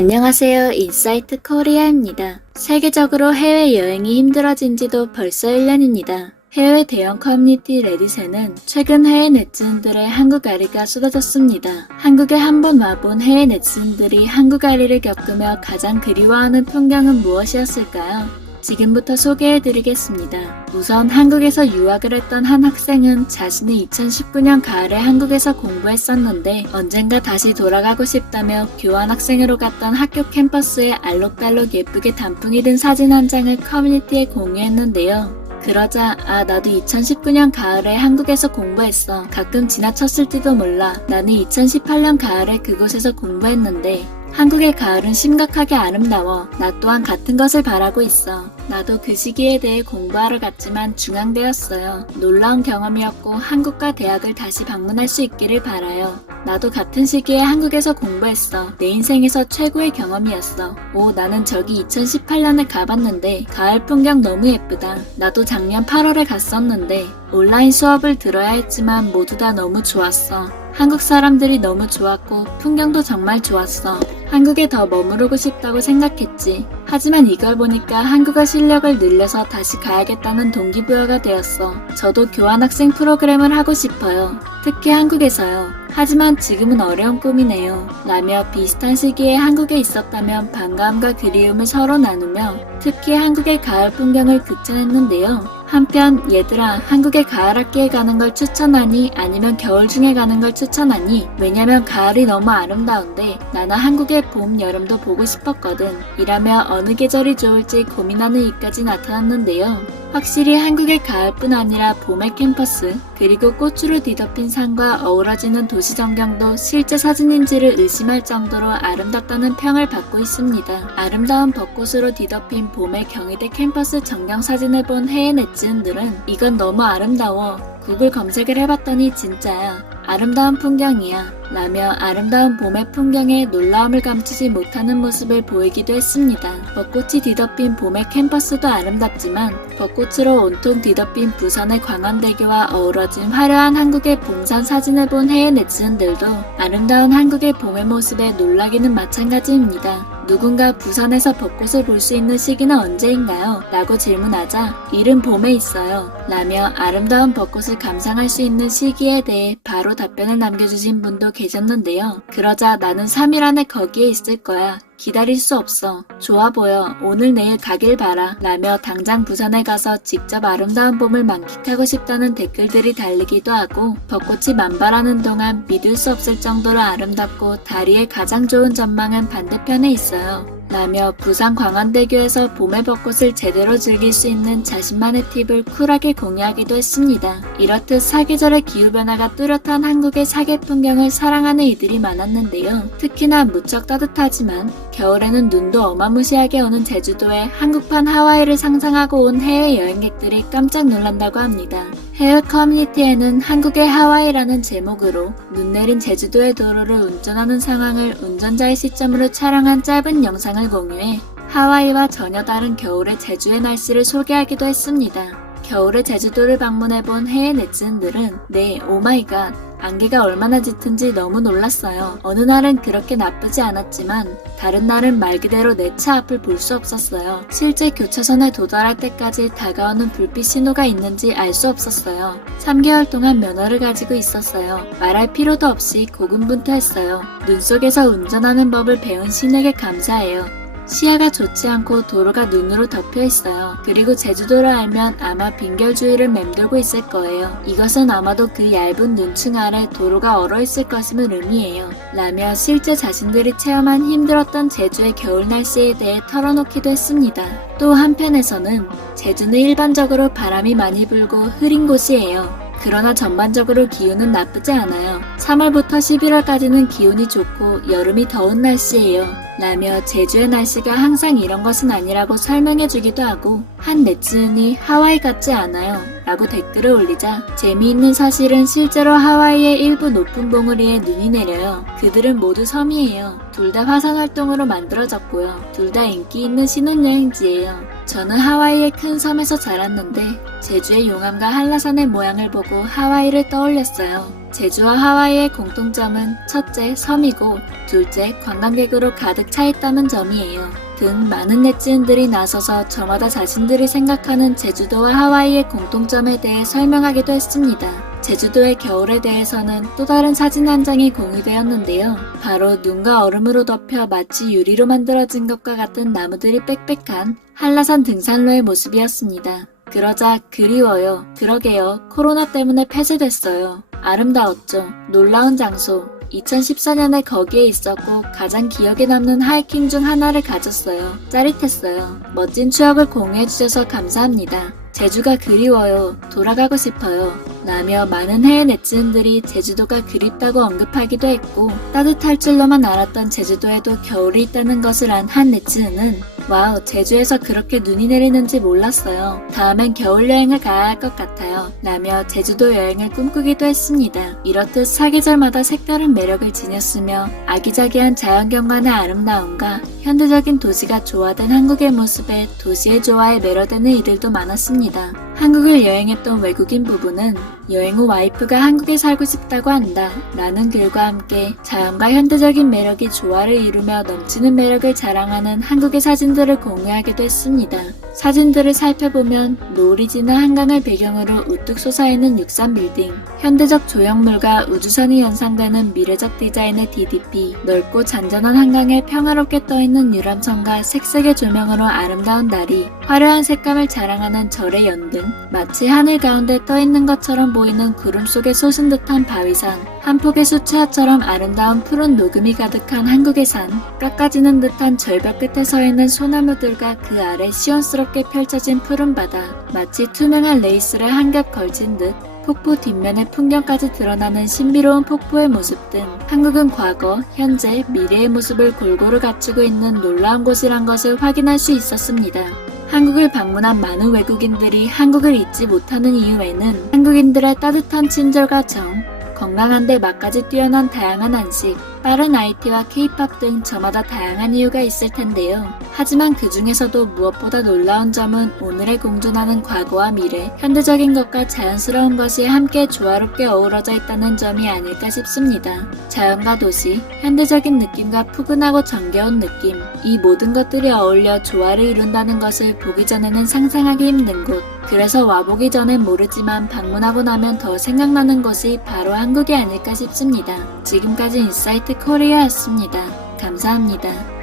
안녕하세요. 인사이트 코리아입니다. 세계적으로 해외여행이 힘들어진 지도 벌써 1년입니다. 해외 대형 커뮤니티 레딧에는 최근 해외 네티즌들의 한국 아리가 쏟아졌습니다. 한국에 한번 와본 해외 네티즌들이 한국 아리를 겪으며 가장 그리워하는 풍경은 무엇이었을까요? 지금부터 소개해드리겠습니다. 우선 한국에서 유학을 했던 한 학생은 자신이 2019년 가을에 한국에서 공부했었는데 언젠가 다시 돌아가고 싶다며 교환학생으로 갔던 학교 캠퍼스에 알록달록 예쁘게 단풍이 든 사진 한 장을 커뮤니티에 공유했는데요. 그러자 나도 2019년 가을에 한국에서 공부했어. 가끔 지나쳤을지도 몰라. 나는 2018년 가을에 그곳에서 공부했는데 한국의 가을은 심각하게 아름다워. 나 또한 같은 것을 바라고 있어. 나도 그 시기에 대해 공부하러 갔지만 중앙대였어요. 놀라운 경험이었고 한국과 대학을 다시 방문할 수 있기를 바라요. 나도 같은 시기에 한국에서 공부했어. 내 인생에서 최고의 경험이었어. 나는 저기 2018년에 가봤는데 가을 풍경 너무 예쁘다. 나도 작년 8월에 갔었는데 온라인 수업을 들어야 했지만 모두 다 너무 좋았어. 한국 사람들이 너무 좋았고 풍경도 정말 좋았어. 한국에 더 머무르고 싶다고 생각했지. 하지만 이걸 보니까 한국어 실력을 늘려서 다시 가야겠다는 동기부여가 되었어. 저도 교환학생 프로그램을 하고 싶어요. 특히 한국에서요. 하지만 지금은 어려운 꿈이네요. 라며 비슷한 시기에 한국에 있었다면 반가움과 그리움을 서로 나누며 특히 한국의 가을 풍경을 극찬했는데요. 한편 얘들아 한국의 가을 학기에 가는 걸 추천하니 아니면 겨울 중에 가는 걸 추천하니? 왜냐면 가을이 너무 아름다운데 나는 한국의 봄, 여름도 보고 싶었거든. 이라며 어느 계절이 좋을지 고민하는 이까지 나타났는데요. 확실히 한국의 가을뿐 아니라 봄의 캠퍼스 그리고 꽃으로 뒤덮인 산과 어우러지는 도시 전경도 실제 사진인지를 의심할 정도로 아름답다는 평을 받고 있습니다. 아름다운 벚꽃으로 뒤덮인 봄의 경희대 캠퍼스 전경 사진을 본 해외 네티즌들은 이건 너무 아름다워. 구글 검색을 해봤더니 진짜야. 아름다운 풍경이야. 라며 아름다운 봄의 풍경에 놀라움을 감추지 못하는 모습을 보이기도 했습니다. 벚꽃이 뒤덮인 봄의 캠퍼스도 아름답지만 벚꽃으로 온통 뒤덮인 부산의 광안대교와 어우러진 화려한 한국의 봄산 사진을 본 해외 네티즌들도 아름다운 한국의 봄의 모습에 놀라기는 마찬가지입니다. 누군가 부산에서 벚꽃을 볼 수 있는 시기는 언제인가요? 라고 질문하자 이른 봄에 있어요. 라며 아름다운 벚꽃을 감상할 수 있는 시기에 대해 바로 답변을 남겨주신 분도 계셨는데요. 그러자 나는 3일 안에 거기에 있을 거야. 기다릴 수 없어. 좋아 보여. 오늘 내일 가길 바라. 라며 당장 부산에 가서 직접 아름다운 봄을 만끽하고 싶다는 댓글들이 달리기도 하고 벚꽃이 만발하는 동안 믿을 수 없을 정도로 아름답고 다리의 가장 좋은 전망은 반대편에 있어요. 라며 부산 광안대교에서 봄의 벚꽃을 제대로 즐길 수 있는 자신만의 팁을 쿨하게 공유하기도 했습니다. 이렇듯 사계절의 기후변화가 뚜렷한 한국의 사계 풍경을 사랑하는 이들이 많았는데요. 특히나 무척 따뜻하지만 겨울에는 눈도 어마무시하게 오는 제주도에 한국판 하와이를 상상하고 온 해외 여행객들이 깜짝 놀란다고 합니다. 해외 커뮤니티에는 한국의 하와이라는 제목으로 눈 내린 제주도의 도로를 운전하는 상황을 운전자의 시점으로 촬영한 짧은 영상을 공유해 하와이와 전혀 다른 겨울의 제주의 날씨를 소개하기도 했습니다. 겨울에 제주도를 방문해본 해외 네티즌들은 네, 오마이갓, 안개가 얼마나 짙은지 너무 놀랐어요. 어느 날은 그렇게 나쁘지 않았지만 다른 날은 말 그대로 내 차 앞을 볼 수 없었어요. 실제 교차선에 도달할 때까지 다가오는 불빛 신호가 있는지 알 수 없었어요. 3개월 동안 면허를 가지고 있었어요. 말할 필요도 없이 고군분투했어요. 눈 속에서 운전하는 법을 배운 신에게 감사해요. 시야가 좋지 않고 도로가 눈으로 덮여 있어요. 그리고 제주도를 알면 아마 빈결주의를 맴돌고 있을 거예요. 이것은 아마도 그 얇은 눈층 아래 도로가 얼어 있을 것임을 의미해요. 라며 실제 자신들이 체험한 힘들었던 제주의 겨울 날씨에 대해 털어놓기도 했습니다. 또 한편에서는 제주는 일반적으로 바람이 많이 불고 흐린 곳이에요. 그러나 전반적으로 기온은 나쁘지 않아요. 3월부터 11월까지는 기온이 좋고 여름이 더운 날씨예요. 라며 제주의 날씨가 항상 이런 것은 아니라고 설명해주기도 하고 한 네티즌이 하와이 같지 않아요 라고 댓글을 올리자 재미있는 사실은 실제로 하와이의 일부 높은 봉우리에 눈이 내려요. 그들은 모두 섬이에요. 둘 다 화산 활동으로 만들어졌고요. 둘 다 인기 있는 신혼여행지예요. 저는 하와이의 큰 섬에서 자랐는데 제주의 용암과 한라산의 모양을 보고 하와이를 떠올렸어요. 제주와 하와이의 공통점은 첫째, 섬이고 둘째, 관광객으로 가득 차 있다는 점이에요. 등 많은 네티즌들이 나서서 저마다 자신들이 생각하는 제주도와 하와이의 공통점에 대해 설명하기도 했습니다. 제주도의 겨울에 대해서는 또 다른 사진 한 장이 공유되었는데요. 바로 눈과 얼음으로 덮여 마치 유리로 만들어진 것과 같은 나무들이 빽빽한 한라산 등산로의 모습이었습니다. 그러자 그리워요. 그러게요. 코로나 때문에 폐쇄됐어요. 아름다웠죠. 놀라운 장소. 2014년에 거기에 있었고 가장 기억에 남는 하이킹 중 하나를 가졌어요. 짜릿했어요. 멋진 추억을 공유해주셔서 감사합니다. 제주가 그리워요. 돌아가고 싶어요. 라며 많은 해외 네티즌들이 제주도가 그립다고 언급하기도 했고 따뜻할 줄로만 알았던 제주도에도 겨울이 있다는 것을 안 한 네티즌은 와우, 제주에서 그렇게 눈이 내리는지 몰랐어요. 다음엔 겨울 여행을 가야 할 것 같아요. 라며 제주도 여행을 꿈꾸기도 했습니다. 이렇듯 사계절마다 색다른 매력을 지녔으며 아기자기한 자연경관의 아름다움과 현대적인 도시가 조화된 한국의 모습에 도시의 조화에 매료되는 이들도 많았습니다. 한국을 여행했던 외국인 부부는 여행 후 와이프가 한국에 살고 싶다고 한다 라는 글과 함께 자연과 현대적인 매력이 조화를 이루며 넘치는 매력을 자랑하는 한국의 사진들을 공유하기도 했습니다. 사진들을 살펴보면 노을이 지는 한강을 배경으로 우뚝 솟아있는 63빌딩, 현대적 조형물과 우주선이 연상되는 미래적 디자인의 DDP, 넓고 잔잔한 한강에 평화롭게 떠있는 유람선과 색색의 조명으로 아름다운 다리, 화려한 색감을 자랑하는 절의 연등, 마치 하늘 가운데 떠있는 것처럼 보이는 구름 속에 솟은 듯한 바위산, 한 폭의 수채화처럼 아름다운 푸른 녹음이 가득한 한국의 산, 깎아지는 듯한 절벽 끝에 서 있는 소나무들과 그 아래 시원스럽게 펼쳐진 푸른 바다, 마치 투명한 레이스를 한 겹 걸친 듯 폭포 뒷면의 풍경까지 드러나는 신비로운 폭포의 모습 등 한국은 과거, 현재, 미래의 모습을 골고루 갖추고 있는 놀라운 곳이란 것을 확인할 수 있었습니다. 한국을 방문한 많은 외국인들이 한국을 잊지 못하는 이유에는 한국인들의 따뜻한 친절과 정, 건강한데 맛까지 뛰어난 다양한 한식, 빠른 IT와 K-POP 등 저마다 다양한 이유가 있을 텐데요. 하지만 그 중에서도 무엇보다 놀라운 점은 오늘에 공존하는 과거와 미래, 현대적인 것과 자연스러운 것이 함께 조화롭게 어우러져 있다는 점이 아닐까 싶습니다. 자연과 도시, 현대적인 느낌과 푸근하고 정겨운 느낌, 이 모든 것들이 어울려 조화를 이룬다는 것을 보기 전에는 상상하기 힘든 곳. 그래서 와보기 전엔 모르지만 방문하고 나면 더 생각나는 곳이 바로 한국이 아닐까 싶습니다. 지금까지 인사이트 코리아였습니다. 감사합니다.